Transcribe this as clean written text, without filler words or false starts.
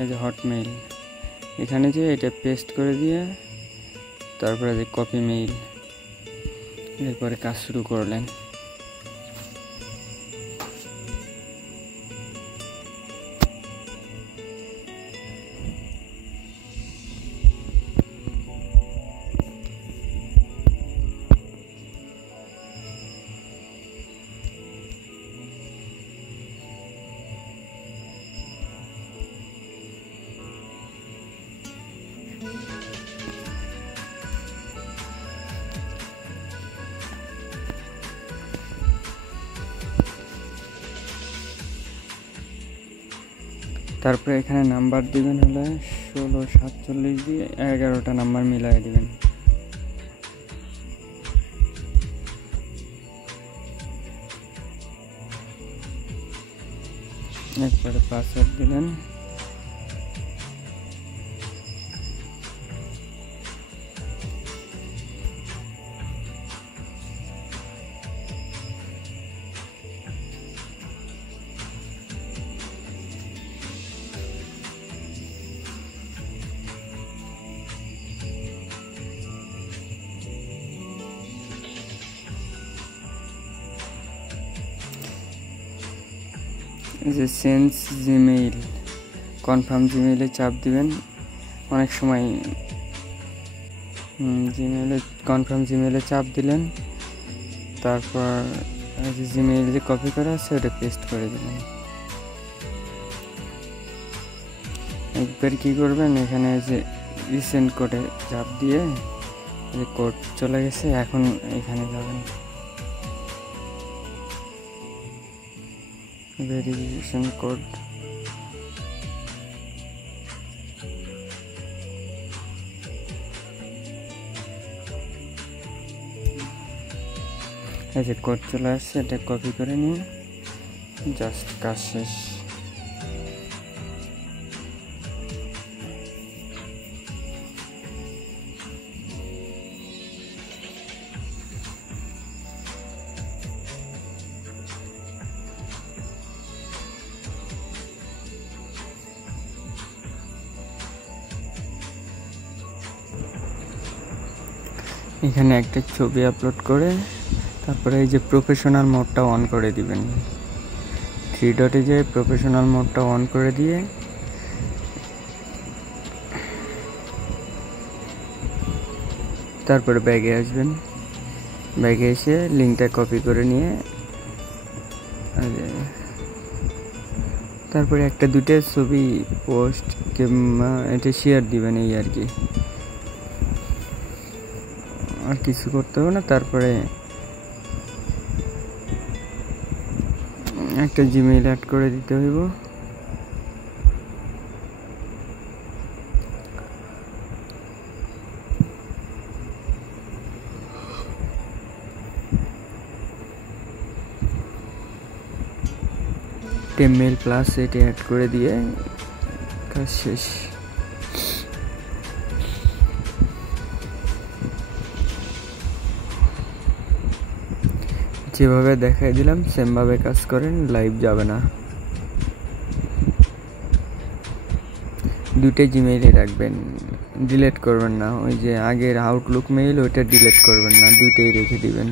এই যে হটমেইল, এখানে যে এটা পেস্ট করে দিয়ে তারপরে যে কপি মেইল, এরপরে কাজ শুরু করলেন। তারপরে এখানে নাম্বার দিবেন হলে 1647 দিয়ে 11টা নাম্বার মিলাই দিবেন। এরপরে পাসওয়ার্ড দিবেন। যে সেন্স জিমেইল, কনফার্ম জিমেইলে চাপ দিবেন। অনেক সময় কনফার্ম জিমেইলে চাপ দিলেন, তারপর যে জিমেইল যে কপি করা আছে ওটা পেস্ট করে দিলেন। একবার কি করবেন, এখানে যে রিসেন্ট কোডে চাপ দিয়ে যে কোড চলে গেছে, এখন এখানে যাবেন ভেরিফিকেশন কোড। এই যে কোড চলে আসছে, এটা কপি করে নিয়ে জাস্ট কাজ শেষ। এখানে একটা ছবি আপলোড করে তারপরে এই যে প্রফেশনাল মোডটা অন করে দিবেন। 3 ডটে যে প্রফেশনাল মোডটা অন করে দিয়ে তারপরে ব্যাগে আসবেন। ব্যাগে এসে লিঙ্কটা কপি করে নিয়ে তারপরে একটা দুটো ছবি পোস্ট কিংবা এটা শেয়ার দিবেন, এই আর কি, আর কিছু করতে হবে না। তারপরে একটা জিমেইল অ্যাড করে দিতে হইব। টেমমেল প্লাস এটা অ্যাড করে দিয়ে কাজ শেষ। যেভাবে দেখাই দিলাম সেমভাবে কাজ করেন, লাইভ যাবে না। দুইটা জিমেইলে রাখবেন, ডিলিট করবেন না। ওই যে আগের আউটলুক মেইল ওইটা ডিলিট করবেন না, দুইটাই রেখে দিবেন।